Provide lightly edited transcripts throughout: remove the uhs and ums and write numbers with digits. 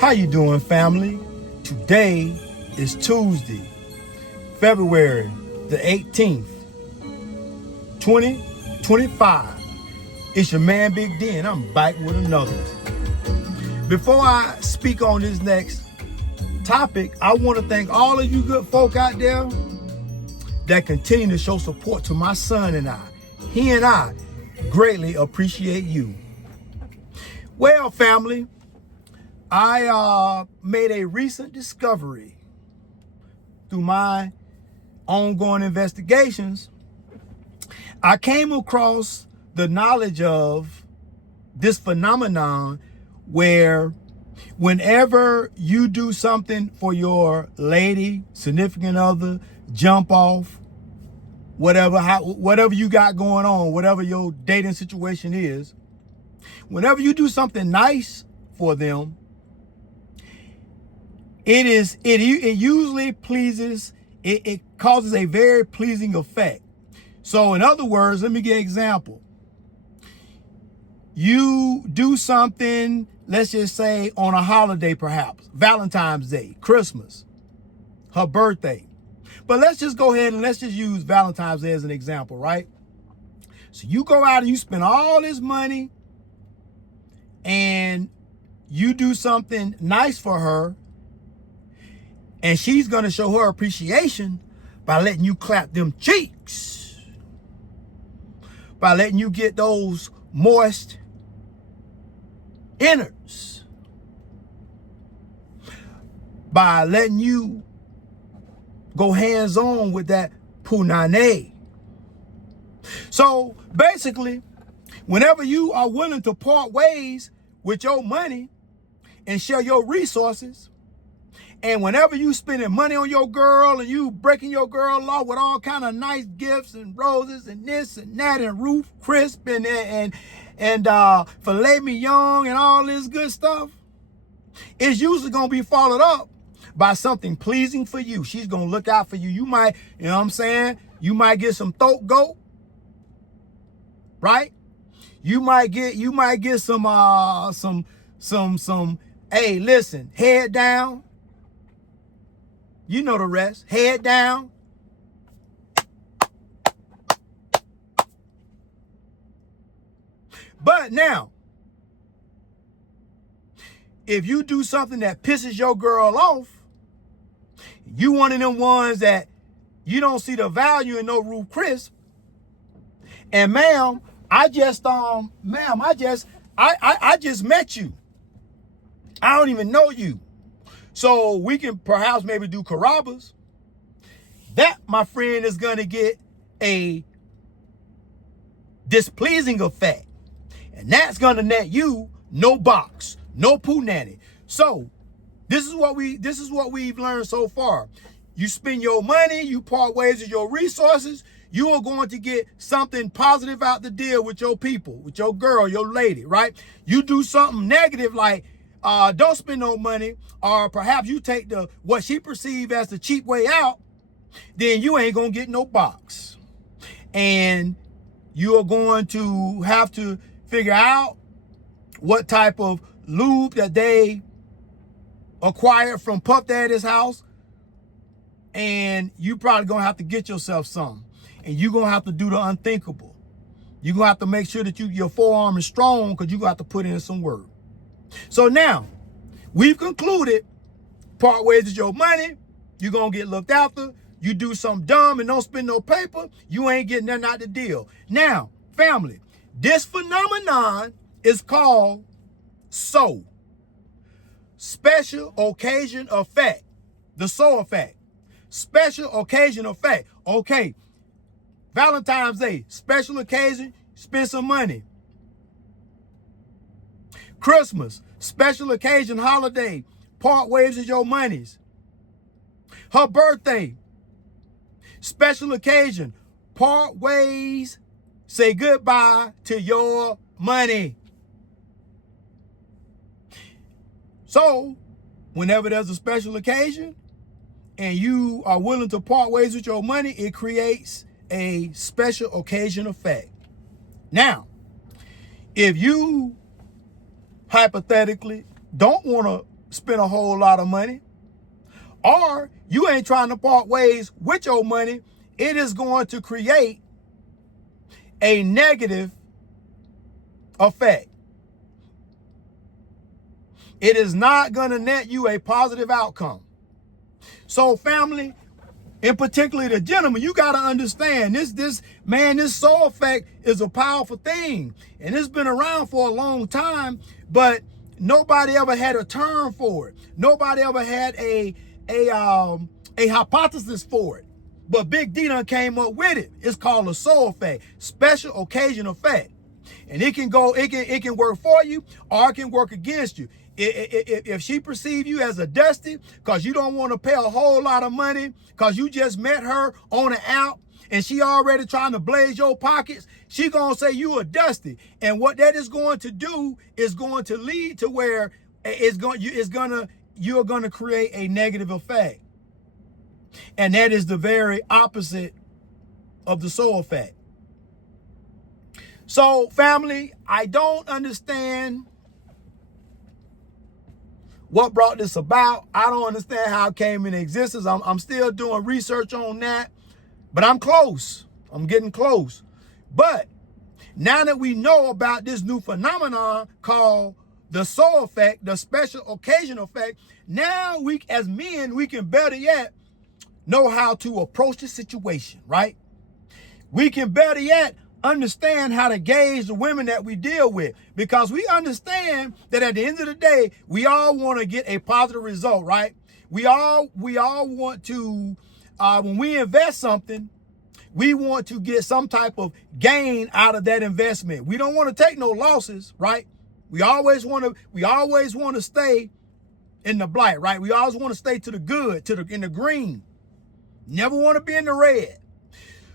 How you doing, family? Today is Tuesday, February the 18th, 2025. It's your man, Big D, and I'm back with another one. Before I speak on this next topic, I want to thank all of you good folk out there that continue to show support to my son and I. He and I greatly appreciate you. Well, family, I made a recent discovery through my ongoing investigations. I came across the knowledge of this phenomenon where whenever you do something for your lady, significant other, jump off, whatever you got going on, whatever your dating situation is, whenever you do something nice for them, it usually pleases, it causes a very pleasing effect. So in other words, let me give an example. You do something, let's just say on a holiday perhaps, Valentine's Day, Christmas, her birthday. But let's just go ahead and let's just use Valentine's Day as an example, right? So you go out and you spend all this money and you do something nice for her, and she's going to show her appreciation by letting you clap them cheeks, by letting you get those moist innards, by letting you go hands-on with that punane. So basically, whenever you are willing to part ways with your money and share your resources, and whenever you spending money on your girl and you breaking your girl off with all kind of nice gifts and roses and this and that and Ruth Crisp and filet mignon and all this good stuff, it's usually going to be followed up by something pleasing for you. She's going to look out for you. You might, you know what I'm saying? You might get some throat goat, right? You might get some, hey, listen, head down. You know the rest. Head down. But now, if you do something that pisses your girl off, you one of them ones that you don't see the value in no Ruth Crisp. And ma'am, I just met you. I don't even know you. So we can perhaps maybe do Carrabba's. That, my friend, is going to get a displeasing effect. And that's going to net you no box, no punani. So this is what we've learned so far. You spend your money, you part ways with your resources, you are going to get something positive out the deal with your people, with your girl, your lady, right? You do something negative like don't spend no money, or perhaps you take what she perceives as the cheap way out, then you ain't gonna get no box. And you are going to have to figure out what type of lube that they acquired from Puff Daddy's house, and you probably gonna have to get yourself some. And you're gonna have to do the unthinkable. You're gonna have to make sure that your forearm is strong, because you're gonna have to put in some work. So now, we've concluded part ways with your money, you're going to get looked after. You do something dumb and don't spend no paper, you ain't getting nothing out the deal. Now, family, this phenomenon is called SOE, Special Occasion Effect. The SOE effect. Special Occasion Effect. Okay, Valentine's Day, special occasion, spend some money. Christmas, special occasion, holiday, part ways with your monies. Her birthday, special occasion, part ways, say goodbye to your money. So, whenever there's a special occasion and you are willing to part ways with your money, it creates a special occasion effect. Now, if you hypothetically don't want to spend a whole lot of money, or you ain't trying to part ways with your money, it is going to create a negative effect. It is not going to net you a positive outcome. So family, in particular the gentleman, you got to understand this soul effect is a powerful thing. And it's been around for a long time, but nobody ever had a term for it. Nobody ever had a hypothesis for it. But Big D done came up with it. It's called a soul effect, special occasion effect. And it can work for you, or it can work against you. If she perceive you as a dusty because you don't want to pay a whole lot of money because you just met her on an app and she already trying to blaze your pockets, she gonna say you a dusty. And what that is going to do is going to lead to where you're gonna create a negative effect. And that is the very opposite of the soul effect. So family, I don't understand what brought this about. I don't understand how it came into existence. I'm still doing research on that, but I'm close. I'm getting close. But now that we know about this new phenomenon called the soul effect, the special occasion effect, now we as men, we can better yet know how to approach the situation, right? We can better yet understand how to gauge the women that we deal with, because we understand that at the end of the day, we all want to get a positive result, right? We all want to, when we invest something, we want to get some type of gain out of that investment. We don't want to take no losses, right? We always want to stay in the black, right? We always want to stay to the good, in the green. Never want to be in the red.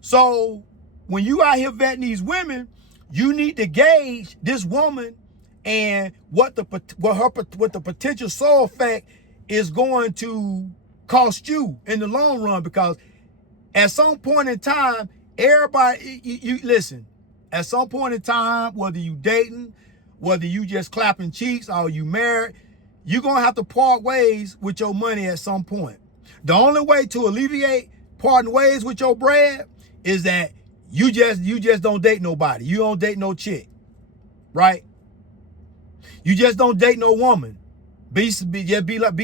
So when you out here vetting these women, you need to gauge this woman and what the potential soul effect is going to cost you in the long run. Because at some point in time, everybody, you listen, at some point in time, whether you dating, whether you just clapping cheeks or you married, you're going to have to part ways with your money at some point. The only way to alleviate parting ways with your bread is that you just don't date nobody. You don't date no chick, right? You just don't date no woman. Be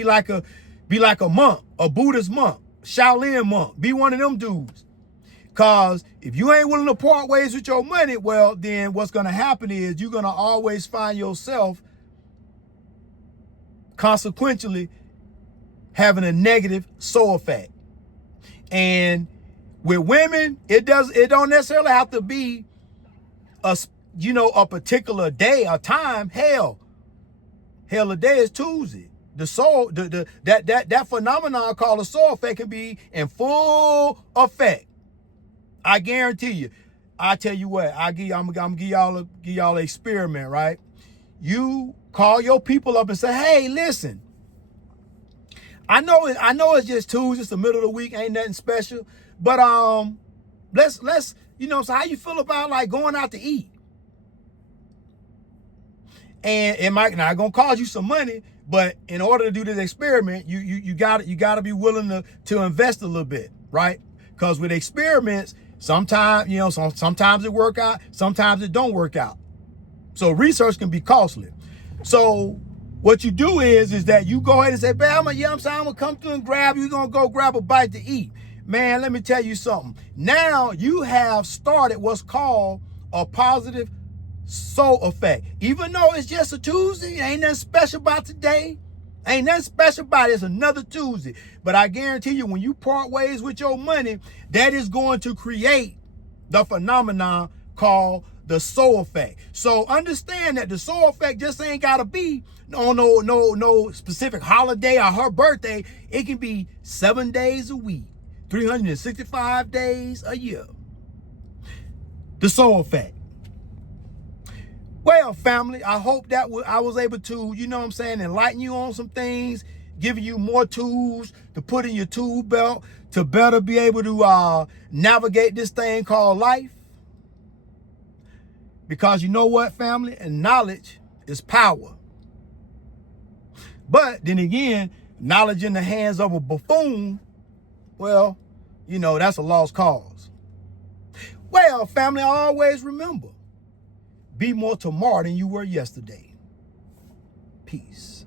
like a monk, a Buddhist monk, Shaolin monk. Be one of them dudes. Cause if you ain't willing to part ways with your money, well, then what's gonna happen is you're gonna always find yourself consequentially having a negative soul effect. And with women, it don't necessarily have to be a particular day or time. Hell, a day is Tuesday. The soul, that phenomenon called a soul effect can be in full effect. I guarantee you. I tell you what, I'm gonna give y'all an experiment, right? You call your people up and say, hey, listen, I know it's just Tuesday, it's the middle of the week, ain't nothing special. But let's so how you feel about like going out to eat? And it might not gonna cost you some money, but in order to do this experiment, you gotta be willing to invest a little bit, right? Because with experiments, sometimes sometimes it work out, sometimes it don't work out. So research can be costly. So what you do is that you go ahead and say, babe, I'm gonna come through and grab you. You're gonna go grab a bite to eat. Man, let me tell you something. Now you have started what's called a positive soul effect. Even though it's just a Tuesday, ain't nothing special about today. Ain't nothing special about it. It's another Tuesday. But I guarantee you, when you part ways with your money, that is going to create the phenomenon called the soul effect. So understand that the soul effect just ain't gotta be no specific holiday or her birthday. It can be 7 days a week, 365 days a year. The soul effect. Well, family, I hope that I was able to, enlighten you on some things, giving you more tools to put in your tool belt to better be able to navigate this thing called life. Because you know what, family? And knowledge is power. But then again, knowledge in the hands of a buffoon, well, you know, that's a lost cause. Well, family, always remember, be more tomorrow than you were yesterday. Peace.